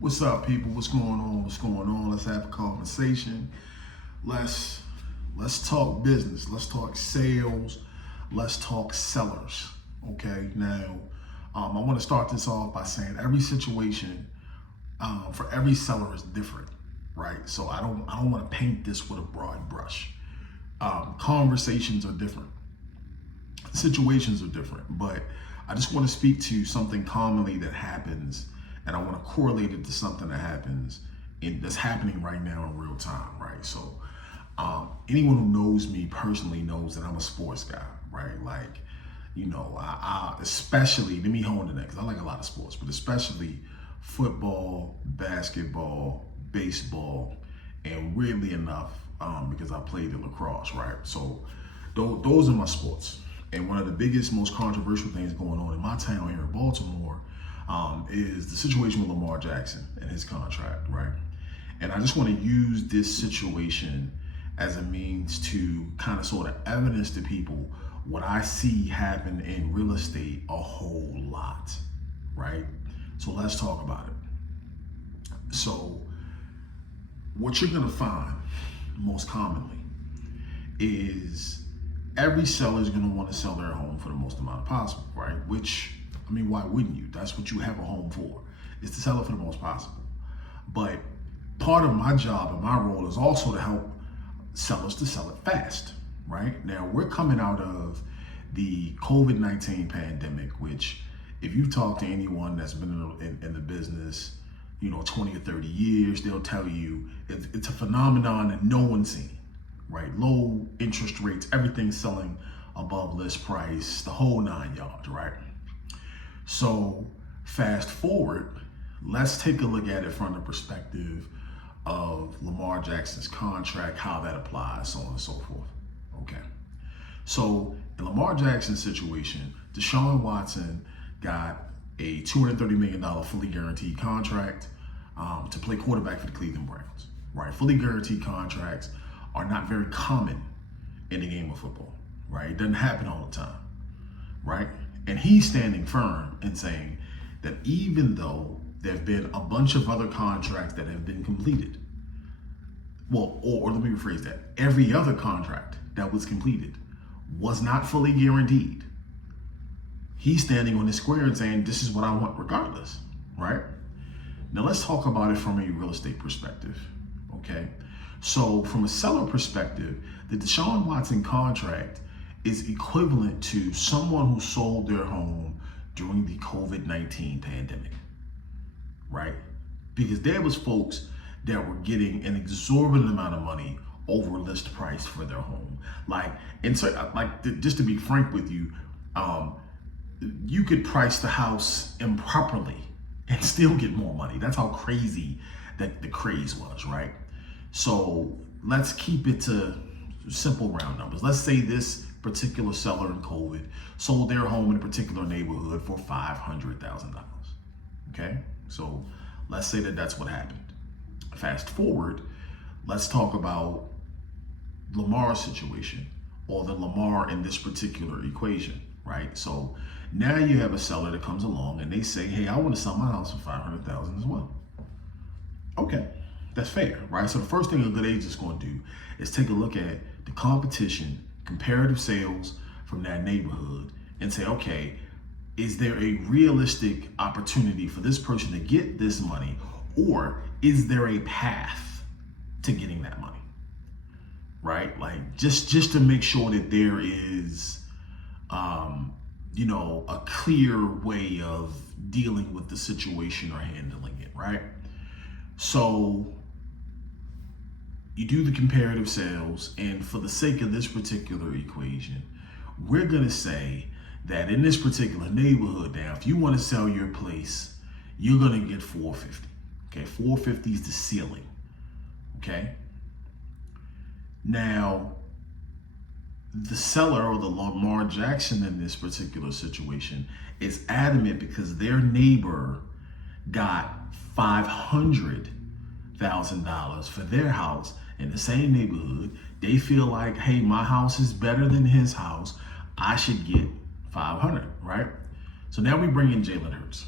What's up, people? What's going on? What's going on? Let's have a conversation. Let's talk business. Let's talk sales. Let's talk sellers. Okay. Now, I want to start this off by saying every situation for every seller is different, right? So I don't want to paint this with a broad brush. Conversations are different. Situations are different, but I just want to speak to something commonly that happens, and I want to correlate it to something that happens that's happening right now in real time, right? So anyone who knows me personally knows that I'm a sports guy, right? Like, I especially, let me hone in that, because I like a lot of sports, but especially football, basketball, baseball, and weirdly enough, because I played in lacrosse, right? So those are my sports. And one of the biggest, most controversial things going on in my town here in Baltimore is the situation with Lamar Jackson and his contract, right? And I just want to use this situation as a means to kind of sort of evidence to people what I see happen in real estate a whole lot, right? So let's talk about it. So what you're going to find most commonly is every seller is going to want to sell their home for the most amount possible, right? Which, I mean, why wouldn't you? That's what you have a home for, is to sell it for the most possible. But part of my job and my role is also to help sellers to sell it fast, right? Now, we're coming out of the COVID-19 pandemic, which if you talk to anyone that's been in the business, 20 or 30 years, they'll tell you it's a phenomenon that no one's seen. Right, low interest rates, everything selling above list price, the whole 9 yards, right? So fast forward, let's take a look at it from the perspective of Lamar Jackson's contract, how that applies, so on and so forth. Okay, so in Lamar Jackson's situation, Deshaun Watson got a $230 million fully guaranteed contract to play quarterback for the Cleveland Browns, right? Fully guaranteed contracts are not very common in the game of football, right? It doesn't happen all the time, right? And he's standing firm and saying that even though there have been a bunch of other contracts that have been completed, well, or let me rephrase that, every other contract that was completed was not fully guaranteed. He's standing on his square and saying, this is what I want regardless, right? Now let's talk about it from a real estate perspective, okay? So from a seller perspective, the Deshaun Watson contract is equivalent to someone who sold their home during the COVID-19 pandemic, right? Because there was folks that were getting an exorbitant amount of money over list price for their home. Just to be frank with you, you could price the house improperly and still get more money. That's how crazy that the craze was, right? So let's keep it to simple round numbers. Let's say this particular seller in COVID sold their home in a particular neighborhood for $500,000. Okay, so let's say that that's what happened. Fast forward, let's talk about Lamar's situation, or the Lamar in this particular equation, right? So now you have a seller that comes along and they say, hey, I want to sell my house for $500,000 as well. Okay. That's fair, right? So the first thing a good agent is going to do is take a look at the competition, comparative sales from that neighborhood, and say, okay, is there a realistic opportunity for this person to get this money, or is there a path to getting that money, right? Like just to make sure that there is, a clear way of dealing with the situation or handling it, right? So you do the comparative sales, and for the sake of this particular equation, we're going to say that in this particular neighborhood now, if you want to sell your place, you're going to get $450. Okay, $450 is the ceiling. Okay. Now, the seller, or the Lamar Jackson in this particular situation, is adamant because their neighbor got $500,000 for their house in the same neighborhood. They feel like, hey, my house is better than his house, I should get 500, right? So now we bring in Jalen Hurts.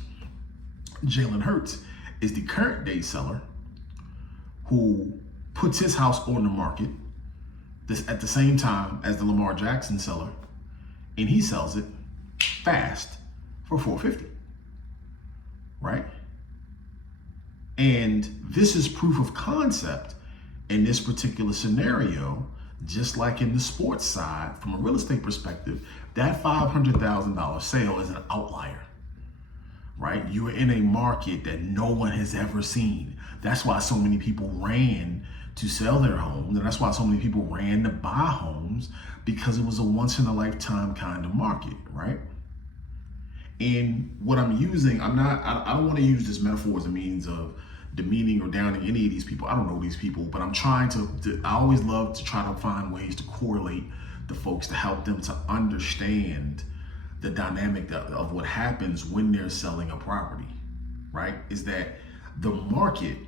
Jalen Hurts is the current day seller who puts his house on the market this at the same time as the Lamar Jackson seller, and he sells it fast for $450, right? And this is proof of concept in this particular scenario, just like in the sports side, from a real estate perspective, that $500,000 sale is an outlier, right? You are in a market that no one has ever seen. That's why so many people ran to sell their homes, and that's why so many people ran to buy homes, because it was a once in a lifetime kind of market, right? And what I'm using, I don't want to use this metaphor as a means of demeaning or downing any of these people. I don't know these people, but I'm trying I always love to try to find ways to correlate the folks to help them to understand the dynamic of what happens when they're selling a property, right? Is that the market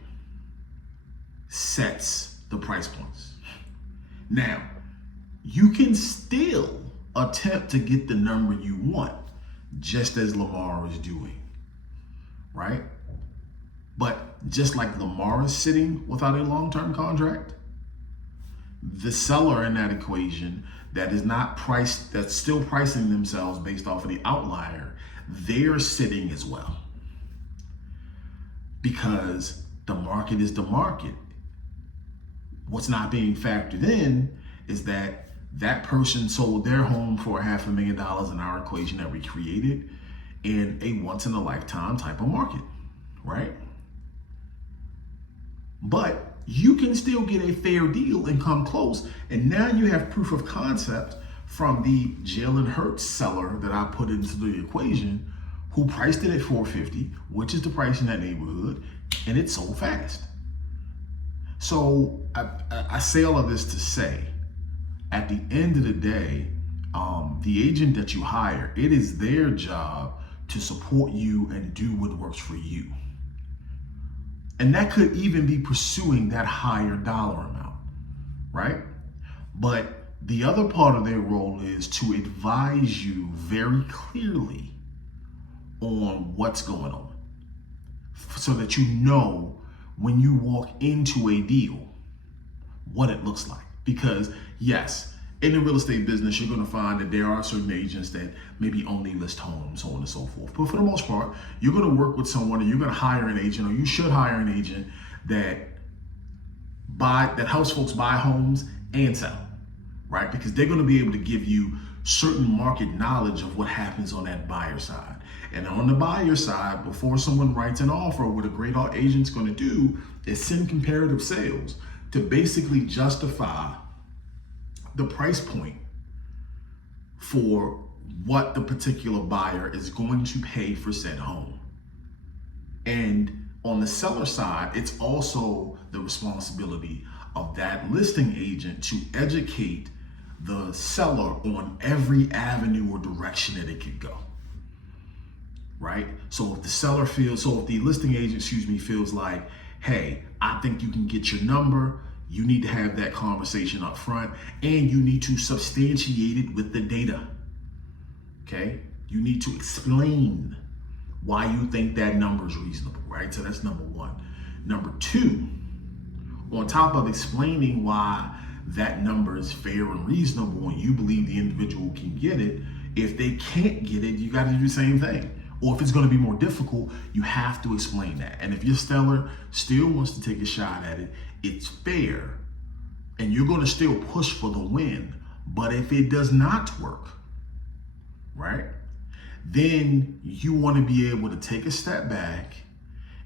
sets the price points. Now, you can still attempt to get the number you want, just as Lamar is doing, right? But just like Lamar is sitting without a long-term contract, the seller in that equation that is not priced, that's still pricing themselves based off of the outlier, they're sitting as well. Because the market is the market. What's not being factored in is that that person sold their home for $500,000 in our equation that we created in a once in a lifetime type of market, right? But you can still get a fair deal and come close. And now you have proof of concept from the Jalen Hurts seller that I put into the equation, who priced it at $450, which is the price in that neighborhood, and it sold fast. So I say all of this to say, at the end of the day, the agent that you hire, it is their job to support you and do what works for you. And that could even be pursuing that higher dollar amount, right? But the other part of their role is to advise you very clearly on what's going on, so that you know when you walk into a deal what it looks like. Because yes, in the real estate business, you're going to find that there are certain agents that maybe only list homes, so on and so forth. But for the most part, you're going to work with someone, or you're going to hire an agent, or you should hire an agent that helps folks buy homes and sell, right? Because they're going to be able to give you certain market knowledge of what happens on that buyer side. And on the buyer side, before someone writes an offer, what a great agent's going to do is send comparative sales to basically justify the price point for what the particular buyer is going to pay for said home. And on the seller side, it's also the responsibility of that listing agent to educate the seller on every avenue or direction that it could go, right? So if the listing agent, feels like, hey, I think you can get your number, you need to have that conversation up front, and you need to substantiate it with the data, okay? You need to explain why you think that number is reasonable, right? So that's number one. Number two, on top of explaining why that number is fair and reasonable and you believe the individual can get it, if they can't get it, you got to do the same thing. Or if it's going to be more difficult, you have to explain that. And if your seller still wants to take a shot at it, it's fair, and you're going to still push for the win. But if it does not work, right, then you want to be able to take a step back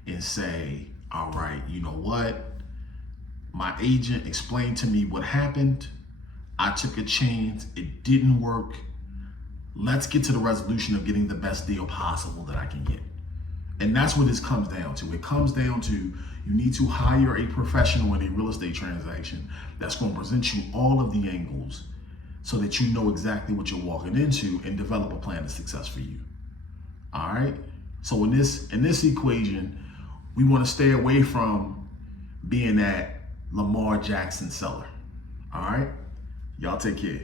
and say, all right, you know what? My agent explained to me what happened. I took a chance. It didn't work. Let's get to the resolution of getting the best deal possible that I can get. And that's what this comes down to. It comes down to, you need to hire a professional in a real estate transaction that's going to present you all of the angles so that you know exactly what you're walking into and develop a plan of success for you. All right? So in this equation, we want to stay away from being that Lamar Jackson seller. All right? Y'all take care.